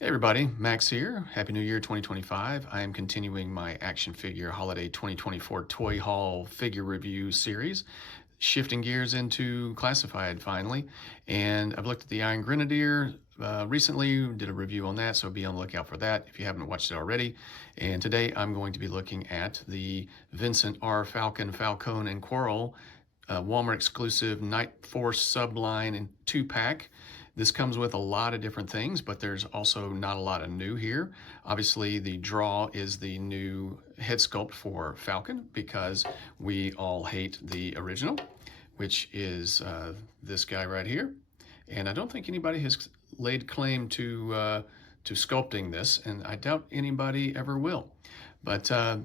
Hey everybody, Max here. Happy New Year 2025. I am continuing my action figure holiday 2024 toy haul figure review series, shifting gears into classified finally. And I've looked at the Iron Grenadier recently, did a review on that, so be on the lookout for that if you haven't watched it already. And today I'm going to be looking at the Vincent R. Falcon and Quarrel Walmart exclusive Night Force subline and 2-pack. This comes with a lot of different things, but there's also not a lot of new here. Obviously, the draw is the new head sculpt for Falcon because we all hate the original, which is this guy right here. And I don't think anybody has laid claim to sculpting this, and I doubt anybody ever will. But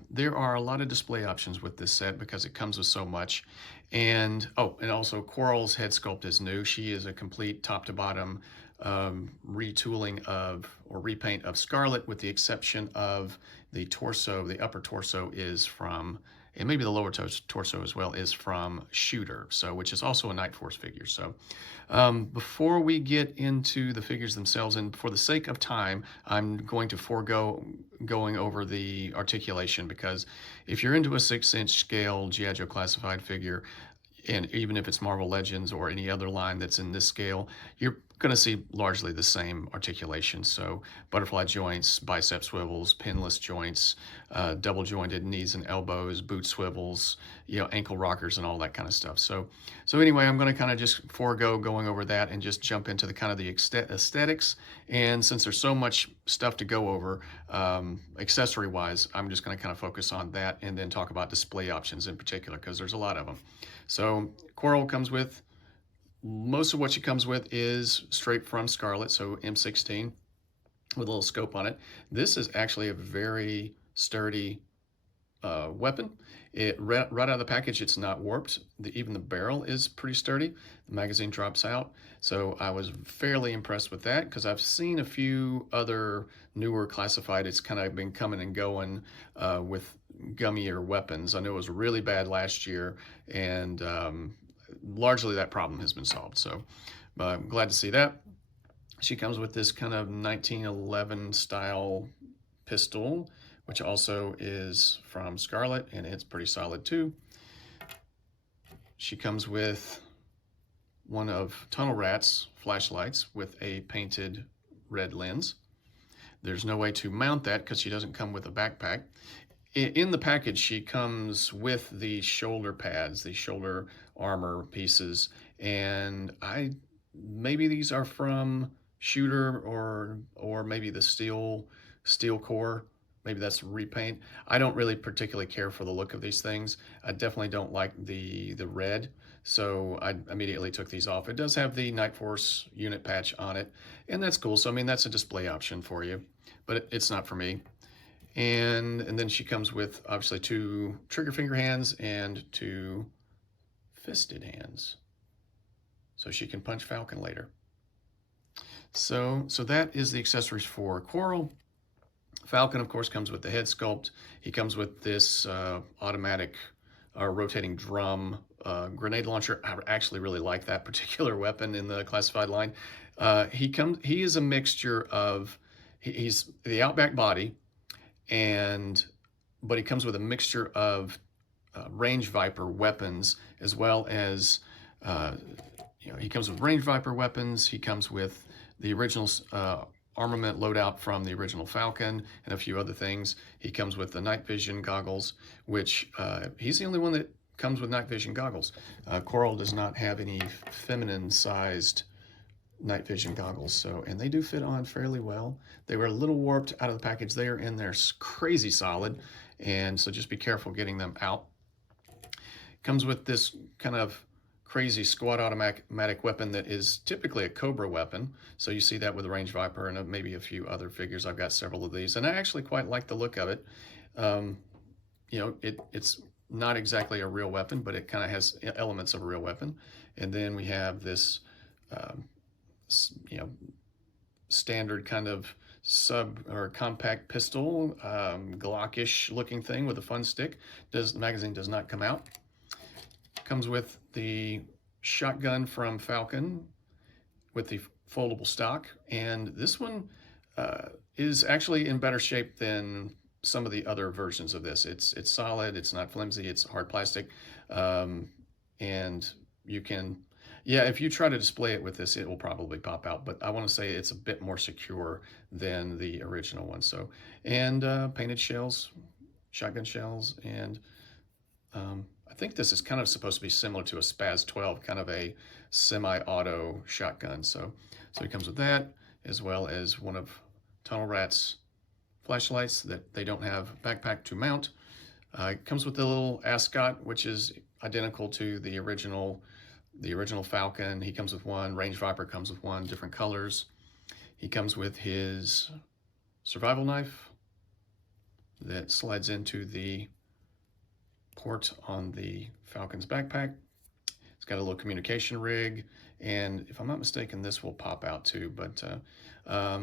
there are a lot of display options with this set because it comes with so much. And and also Quarrel's head sculpt is new. She is a complete top to bottom retooling of or repaint of Scarlet, with the exception of the torso. The upper torso is from, and maybe the lower torso as well, is from Shooter, so which is also a Night Force figure. So before we get into the figures themselves, and for the sake of time, I'm going to forego going over the articulation, because if you're into a 6-inch scale G.I. Joe classified figure, and even if it's Marvel Legends or any other line that's in this scale, you're going to see largely the same articulation. So butterfly joints, bicep swivels, pinless joints, double jointed knees and elbows, boot swivels, ankle rockers and all that kind of stuff. So anyway, I'm going to kind of just forego going over that and just jump into the kind of the aesthetics. And since there's so much stuff to go over, accessory wise, I'm just going to kind of focus on that and then talk about display options in particular, because there's a lot of them. So Quarrel comes with, most of what she comes with is straight from Scarlet, so M16 with a little scope on it. This is actually a very sturdy weapon. Right out of the package, it's not warped. Even the barrel is pretty sturdy. The magazine drops out. So I was fairly impressed with that, because I've seen a few other newer classified. It's kind of been coming and going with gummier weapons. I know it was really bad last year, and largely that problem has been solved. So I'm glad to see that. She comes with this kind of 1911 style pistol, which also is from Scarlet, and it's pretty solid too. She comes with one of Tunnel Rat's flashlights with a painted red lens. There's no way to mount that because she doesn't come with a backpack. In the package, she comes with the shoulder pads, the shoulder armor pieces, and maybe these are from Shooter or maybe the steel core. Maybe that's repaint. I don't really particularly care for the look of these things. I definitely don't like the red, so I immediately took these off. It does have the Night Force unit patch on it, and that's cool. So I mean, that's a display option for you, but it's not for me. And then she comes with obviously 2 trigger finger hands and 2 fisted hands, so she can punch Falcon later. So that is the accessories for Quarrel. Falcon, of course, comes with the head sculpt. He comes with this automatic rotating drum grenade launcher. I actually really like that particular weapon in the classified line. He is a mixture of, he's the Outback body, but he comes with a mixture of range Viper weapons, as well as he comes with range Viper weapons. He comes with the original armament loadout from the original Falcon and a few other things. He comes with the night vision goggles, which he's the only one that comes with night vision goggles. Quarrel does not have any feminine sized night vision goggles, and they do fit on fairly well. They were a little warped out of the package there, and they're crazy solid, and so just be careful getting them out. Comes with this kind of crazy squad automatic weapon that is typically a Cobra weapon. So you see that with the Range Viper and maybe a few other figures. I've got several of these, and I actually quite like the look of it. It's not exactly a real weapon, but it kind of has elements of a real weapon. And then we have this, standard kind of sub or compact pistol, Glockish looking thing with a fun stick. The magazine does not come out. Comes with the shotgun from Falcon with the foldable stock, and this one is actually in better shape than some of the other versions of this. It's solid. It's not flimsy. It's hard plastic, um, and you can, yeah. If you try to display it with this, it will probably pop out. But I want to say it's a bit more secure than the original one. So, and painted shells, shotgun shells, and I think this is kind of supposed to be similar to a Spaz 12, kind of a semi-auto shotgun. So it comes with that, as well as one of Tunnel Rat's flashlights that they don't have backpack to mount. It comes with the little ascot, which is identical to the original Falcon. He comes with one. Range Viper comes with one, different colors. He comes with his survival knife that slides into the port on the Falcon's backpack. It's got a little communication rig, and if I'm not mistaken, this will pop out too. But I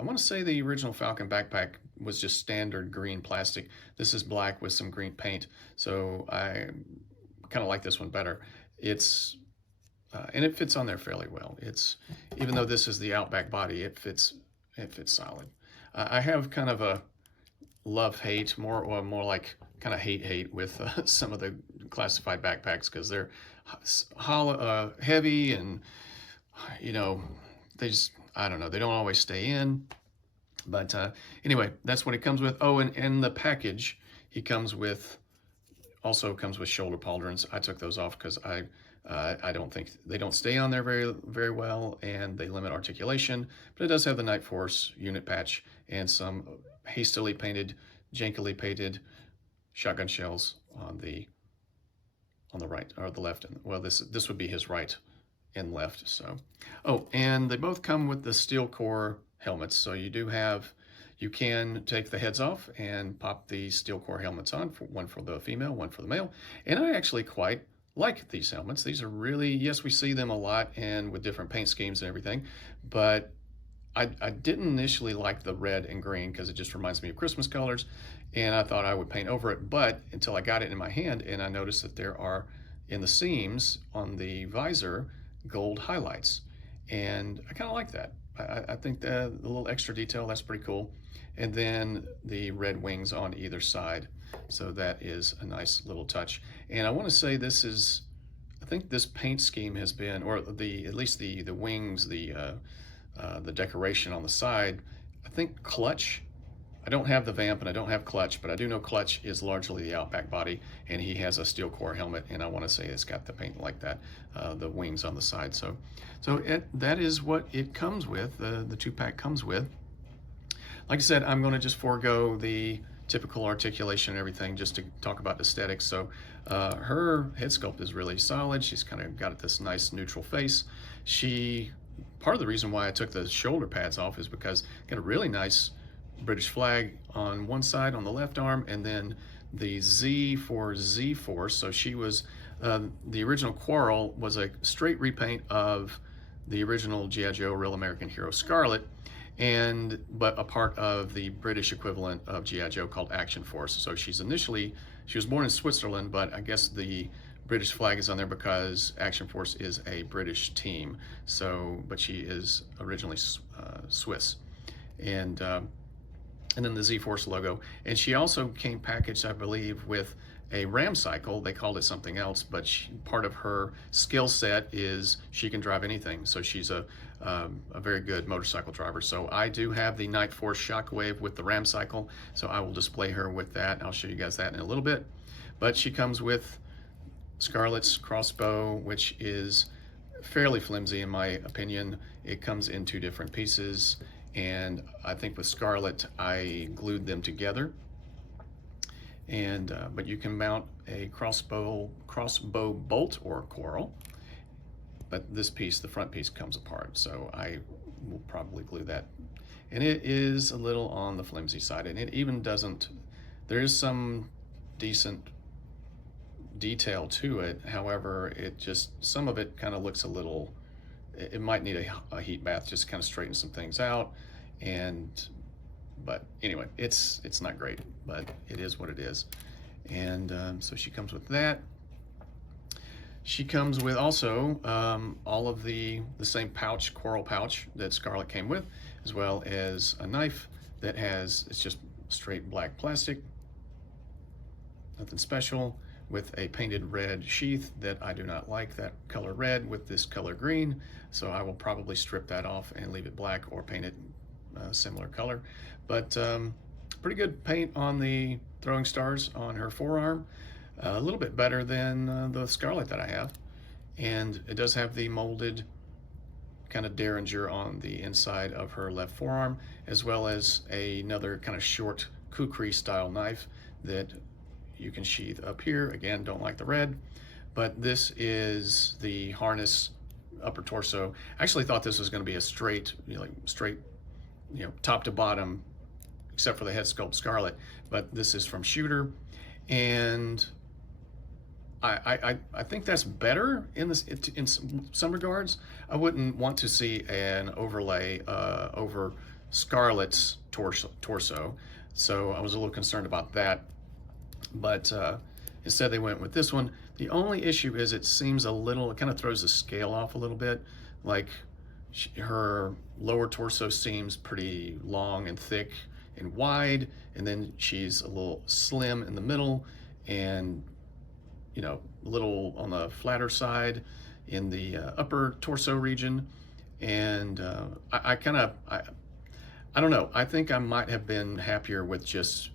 want to say the original Falcon backpack was just standard green plastic. This is black with some green paint, so I kind of like this one better. It's and it fits on there fairly well. It's, even though this is the Outback body, it fits solid. I have kind of a love-hate, more like kind of hate with some of the classified backpacks, because they're hollow, heavy, and they just, I don't know, they don't always stay in. But anyway, that's what it comes with. Oh, and in the package, he also comes with shoulder pauldrons. I took those off because I don't think they don't stay on there very well, and they limit articulation. But it does have the Night Force unit patch and some hastily painted, jankily painted shotgun shells on the right or the left. Well, this would be his right and left. So, oh, and they both come with the steel core helmets. So you can take the heads off and pop the steel core helmets on, one for the female, one for the male. And I actually quite like these helmets. These are really, yes, we see them a lot and with different paint schemes and everything, but I didn't initially like the red and green because it just reminds me of Christmas colors, and I thought I would paint over it, but until I got it in my hand and I noticed that there are, in the seams on the visor, gold highlights, and I kind of like that. I think that the little extra detail, that's pretty cool. And then the red wings on either side, so that is a nice little touch. And I want to say I think this paint scheme has been, or at least the wings, the decoration on the side, I think Clutch, I don't have the Vamp and I don't have Clutch, but I do know Clutch is largely the Outback body, and he has a steel core helmet, and I want to say it's got the paint like that, the wings on the side. So that is what it comes with, the two-pack comes with. Like I said, I'm going to just forego the typical articulation and everything just to talk about aesthetics. So her head sculpt is really solid. She's kind of got this nice neutral face. Part of the reason why I took the shoulder pads off is because got a really nice British flag on one side on the left arm, and then the Z for Z-Force. So she was, the original Quarrel was a straight repaint of the original G.I. Joe Real American Hero Scarlet, but a part of the British equivalent of G.I. Joe called Action Force. So she was born in Switzerland, but I guess the British flag is on there because Action Force is a British team. So, but she is originally Swiss, and then the Z-Force logo. And she also came packaged, I believe, with a ram cycle. They called it something else, but part of her skill set is she can drive anything. So she's a very good motorcycle driver. So I do have the Night Force Shockwave with the ram cycle, so I will display her with that. I'll show you guys that in a little bit. But she comes with Scarlet's crossbow, which is fairly flimsy in my opinion. It comes in two different pieces, and I think with Scarlet I glued them together. And but you can mount a crossbow bolt or quarrel, but this piece, the front piece, comes apart, so I will probably glue that. And it is a little on the flimsy side, and it even doesn't, there is some decent detail to it. However, some of it kind of looks a little, it might need a heat bath just to kind of straighten some things out. But anyway, it's not great, but it is what it is. And so she comes with that. She comes with also all of the same pouch, quarrel pouch that Scarlet came with, as well as a knife that has, it's just straight black plastic, nothing special, with a painted red sheath that I do not like that color red with this color green, so I will probably strip that off and leave it black or paint it similar color. But pretty good paint on the throwing stars on her forearm. A little bit better than the Scarlet that I have. And it does have the molded kind of derringer on the inside of her left forearm, as well as another kind of short kukri style knife that you can sheath up here. Again, don't like the red, but this is the harness upper torso. I actually thought this was going to be a straight, top to bottom, except for the head sculpt Scarlet, but this is from Shooter, and I think that's better in some regards. I wouldn't want to see an overlay over Scarlet's torso, so I was a little concerned about that. But instead they went with this one. The only issue is it seems it kind of throws the scale off a little bit. Like her lower torso seems pretty long and thick and wide, and then she's a little slim in the middle and a little on the flatter side in the upper torso region. And I don't know, I think I might have been happier with just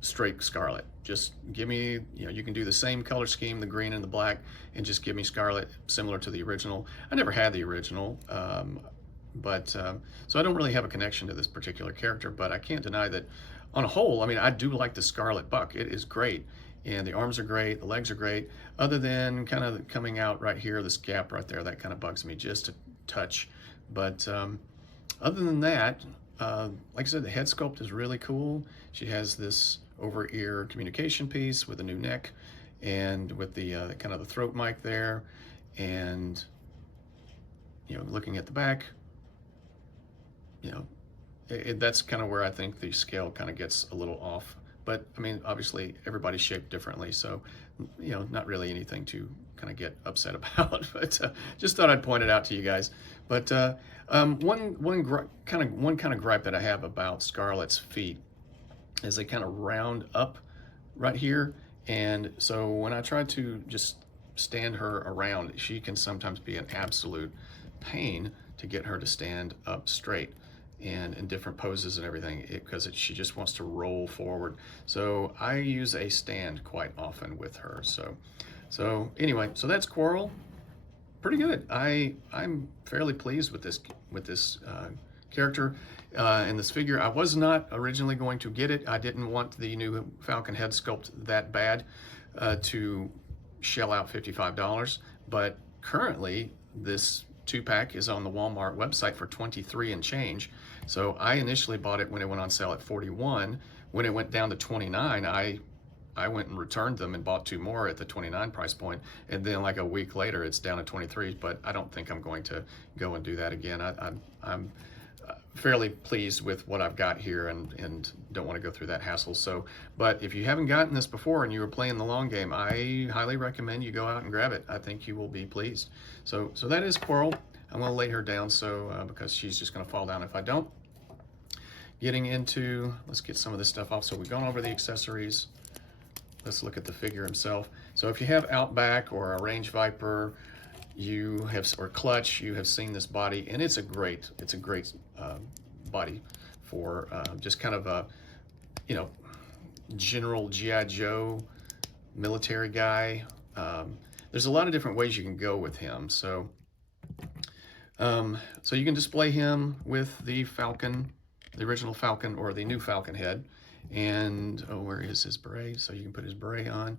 straight Scarlet. Just give me, you can do the same color scheme, the green and the black, and just give me Scarlet similar to the original. I never had the original, so I don't really have a connection to this particular character, but I can't deny that on a whole, I mean, I do like the Scarlet buck. It is great. And the arms are great, the legs are great, other than kind of coming out right here, this gap right there, that kind of bugs me just a touch. But other than that, like I said, the head sculpt is really cool. She has this over-ear communication piece with a new neck and with the kind of the throat mic there. And, looking at the back, that's kind of where I think the scale kind of gets a little off. But I mean, obviously everybody's shaped differently, so not really anything to kind of get upset about. But just thought I'd point it out to you guys. But one kind of gripe that I have about Scarlet's feet is they kind of round up right here, and so when I try to just stand her around, she can sometimes be an absolute pain to get her to stand up straight and in different poses and everything, because she just wants to roll forward. So I use a stand quite often with her. So anyway, so that's Quarrel. Pretty good. I'm fairly pleased with this character and this figure. I was not originally going to get it. I didn't want the new Falcon head sculpt that bad to shell out $55, but currently this 2-pack is on the Walmart website for $23 and change. So I initially bought it when it went on sale at $41. When it went down to $29, I went and returned them and bought 2 more at the $29 price point. And then like a week later, it's down to $23, but I don't think I'm going to go and do that again. I'm fairly pleased with what I've got here and don't want to go through that hassle. So, but if you haven't gotten this before and you were playing the long game, I highly recommend you go out and grab it. I think you will be pleased. So that is Quarrel. I'm going to lay her down because she's just going to fall down if I don't. Getting into, let's get some of this stuff off. So we've gone over the accessories. Let's look at the figure himself. So if you have Outback or a Range Viper, or Clutch, you have seen this body, and it's a great body for just kind of a general G.I. Joe military guy. There's a lot of different ways you can go with him. So you can display him with the Falcon, the original Falcon, or the new Falcon head. And where is his beret? So you can put his beret on.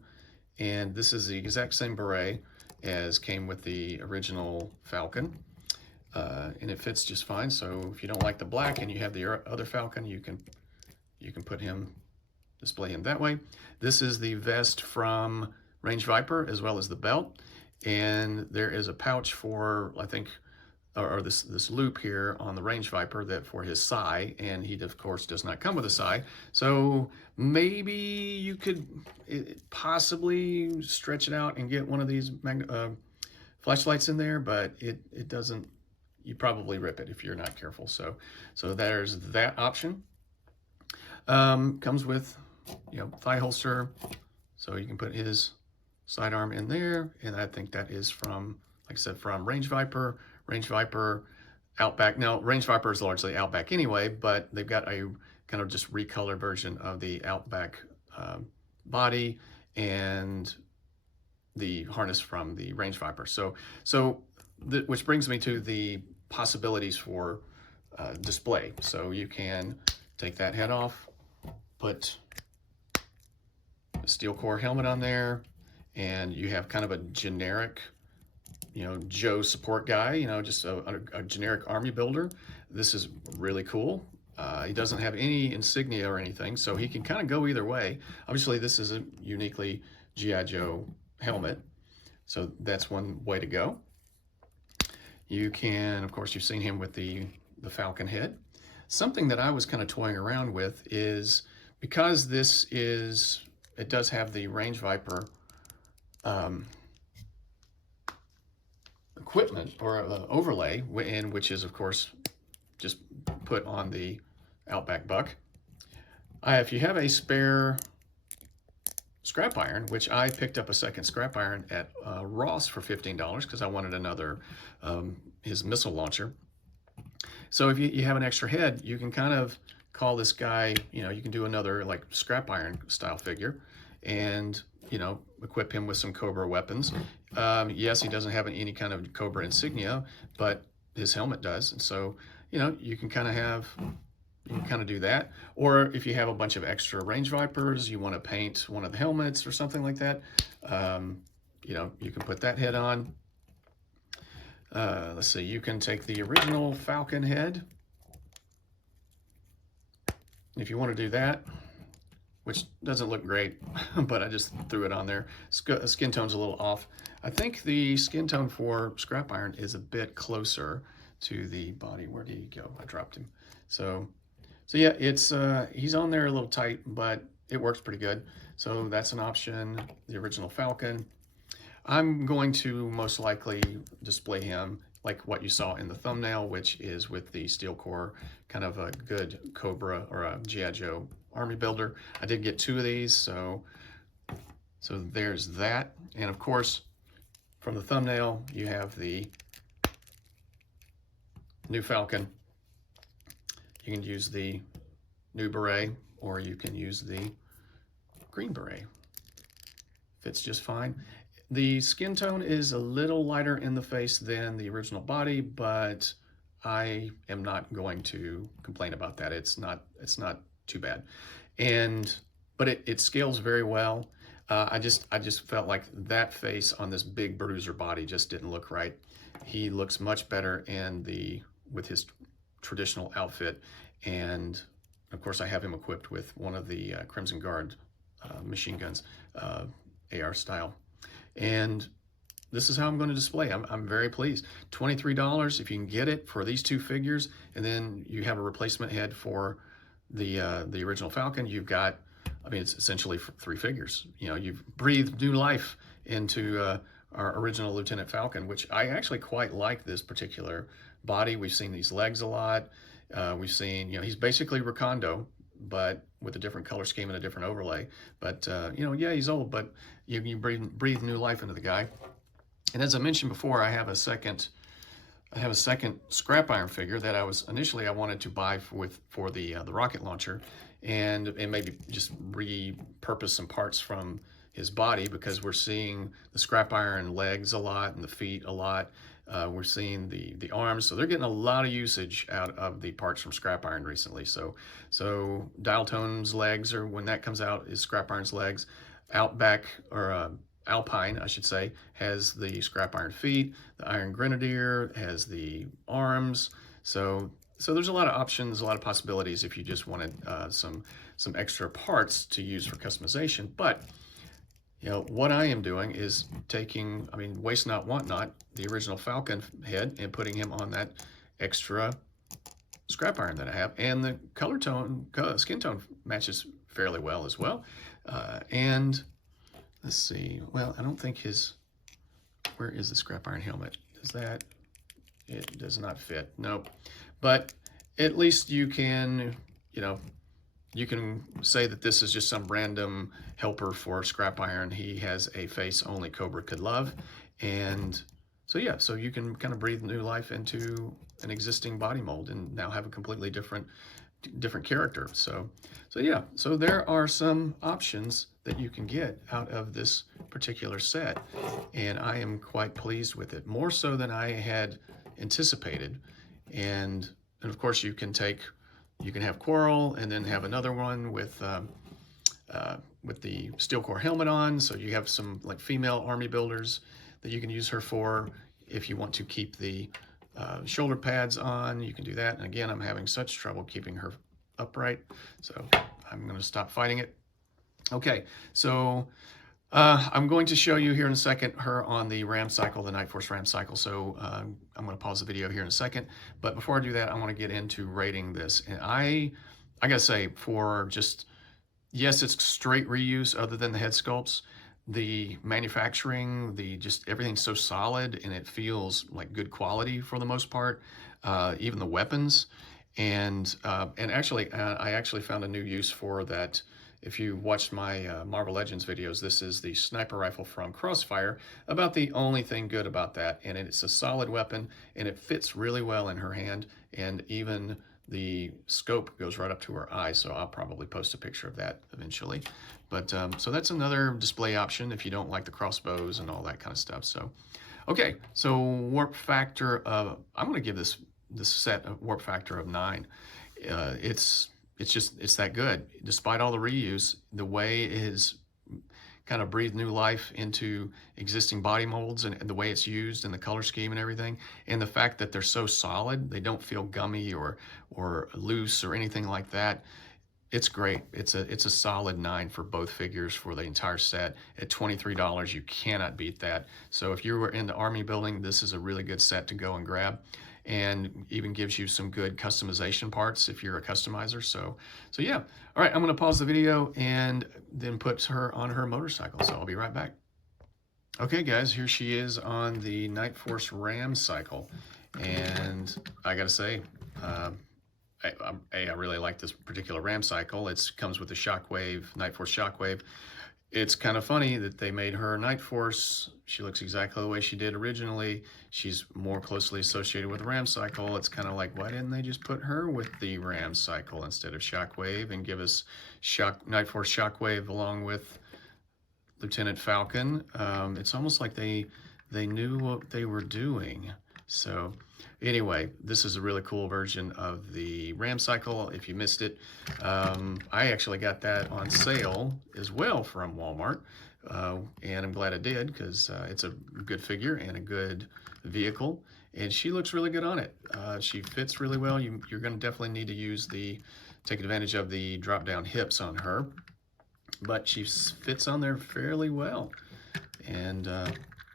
And this is the exact same beret as came with the original Falcon. And it fits just fine. So if you don't like the black and you have the other Falcon, you can display him that way. This is the vest from Range Viper, as well as the belt. And there is a pouch for, I think, or this loop here on the Range Viper that for his sai, and he of course does not come with a sai. So maybe you could possibly stretch it out and get one of these flashlights in there, but it doesn't. You probably rip it if you're not careful. So there's that option. Comes with, you know, thigh holster, so you can put his sidearm in there, and I think that is from, like I said, from Range Viper. Range Viper, Outback. Now, Range Viper is largely Outback anyway, but they've got a kind of just recolored version of the Outback body and the harness from the Range Viper. Which brings me to the possibilities for display. So you can take that head off, put a steel core helmet on there, and you have kind of a generic, you know, Joe support guy, you know, just a generic army builder. This is really cool. He doesn't have any insignia or anything, so he can kind of go either way. Obviously, this is a uniquely G.I. Joe helmet, so that's one way to go. You can, of course, you've seen him with the Falcon head. Something that I was kind of toying around with is, because it does have the Range Viper equipment or overlay, which is of course just put on the Outback Buck. If you have a spare scrap iron, which I picked up a second scrap iron at Ross for $15 because I wanted another his missile launcher. So if you have an extra head, you can kind of call this guy, you know, you can do another like scrap iron style figure, and you know, equip him with some Cobra weapons. Yes, he doesn't have any kind of Cobra insignia, but his helmet does. And so, you know, you can kind of do that. Or if you have a bunch of extra Range Vipers, you want to paint one of the helmets or something like that, you know, you can put that head on. Let's see, you can take the original Falcon head, if you want to do that, which doesn't look great, but I just threw it on there. Skin tone's a little off. I think the skin tone for scrap iron is a bit closer to the body. Where did he go? I dropped him. So yeah, it's he's on there a little tight, but it works pretty good. So that's an option, the original Falcon. I'm going to most likely display him like what you saw in the thumbnail, which is with the steel core, kind of a good Cobra or a G.I. Joe army builder. I did get 2 of these, so there's that. And of course, from the thumbnail, you have the new Falcon. You can use the new beret, or you can use the green beret. Fits just fine. The skin tone is a little lighter in the face than the original body, but I am not going to complain about that. It's not too bad. But it scales very well. I just felt like that face on this big bruiser body just didn't look right. He looks much better with his traditional outfit, and of course I have him equipped with one of the Crimson Guard machine guns, AR style. And this is how I'm going to display. I'm very pleased. $23 if you can get it for these 2 figures, and then you have a replacement head for the original Falcon. You've got, I mean, it's essentially 3 figures. You know, you've breathed new life into our original Lieutenant Falcon, which I actually quite like this particular body. We've seen these legs a lot. We've seen, you know, he's basically Recondo, but with a different color scheme and a different overlay. But you know, yeah, he's old, but you breathe new life into the guy. And as I mentioned before, I have a second scrap iron figure that I wanted to buy for the rocket launcher, and maybe just repurpose some parts from his body, because we're seeing the scrap iron legs a lot and the feet a lot. We're seeing the arms, so they're getting a lot of usage out of the parts from scrap iron recently. So Dial Tone's legs, or when that comes out, is scrap iron's legs. Outback, or Alpine, I should say, has the scrap iron feet. The Iron Grenadier has the arms. So there's a lot of options, a lot of possibilities if you just wanted some extra parts to use for customization. But You know, what I am doing is taking, I mean, waste not, want not, the original Falcon head and putting him on that extra scrap iron that I have, and the color tone, skin tone matches fairly well as well. And let's see, well, I don't think his, where is the scrap iron helmet? Does that, it does not fit, nope. But at least you can, you know, you can say that this is just some random helper for scrap iron. He has a face only Cobra could love. And so yeah, so you can kind of breathe new life into an existing body mold and now have a completely different character. So yeah, so there are some options that you can get out of this particular set, and I am quite pleased with it, more so than I had anticipated. And of course you can have Quarrel and then have another one with the steel core helmet on, so you have some like female army builders that you can use her for. If you want to keep the shoulder pads on, you can do that. And again, I'm having such trouble keeping her upright, so I'm going to stop fighting it. Okay, so I'm going to show you here in a second her on the ram cycle, the Night Force ram cycle. So I'm going to pause the video here in a second. But before I do that, I want to get into rating this. And I gotta say, for just, yes, it's straight reuse other than the head sculpts. The manufacturing, just everything's so solid, and it feels like good quality for the most part. Even the weapons, and actually, I actually found a new use for that. If you watched my Marvel Legends videos, this is the sniper rifle from Crossfire. About the only thing good about that, and it's a solid weapon, and it fits really well in her hand, and even the scope goes right up to her eye, so I'll probably post a picture of that eventually. But so that's another display option if you don't like the crossbows and all that kind of stuff. So, okay, so warp factor of, I'm going to give this set a warp factor of 9. It's that good. Despite all the reuse, the way it has kind of breathed new life into existing body molds, and the way it's used and the color scheme and everything, and the fact that they're so solid, they don't feel gummy or loose or anything like that. It's great. It's a solid 9 for both figures for the entire set. At $23, you cannot beat that. So if you were in the army building, this is a really good set to go and grab, and even gives you some good customization parts if you're a customizer. So yeah. All right, I'm going to pause the video and then put her on her motorcycle. So I'll be right back. Okay, guys, here she is on the Night Force ram cycle, and I gotta say, I really like this particular ram cycle. It comes with the Shockwave, Night Force Shockwave. It's kind of funny that they made her Night Force. She looks exactly the way she did originally. She's more closely associated with the ram cycle. It's kind of like, why didn't they just put her with the ram cycle instead of Shockwave and give us Night Force Shockwave along with Lieutenant Falcon? It's almost like they knew what they were doing. So anyway, this is a really cool version of the ram cycle. If you missed it, I actually got that on sale as well from Walmart, and I'm glad I did, because it's a good figure and a good vehicle, and she looks really good on it. She fits really well. You're going to definitely need to take advantage of the drop down hips on her, but she fits on there fairly well, and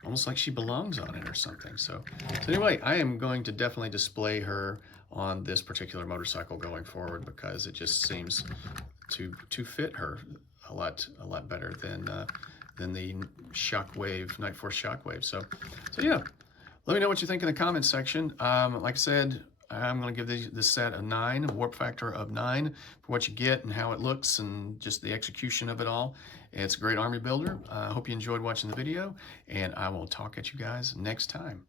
almost like she belongs on it or something. So anyway, I am going to definitely display her on this particular motorcycle going forward, because it just seems to fit her a lot better than the Shockwave, Night Force Shockwave. So yeah, let me know what you think in the comments section. Like I said, I'm going to give this set a 9, a warp factor of 9 for what you get and how it looks and just the execution of it all. It's a great army builder. I hope you enjoyed watching the video, and I will talk at you guys next time.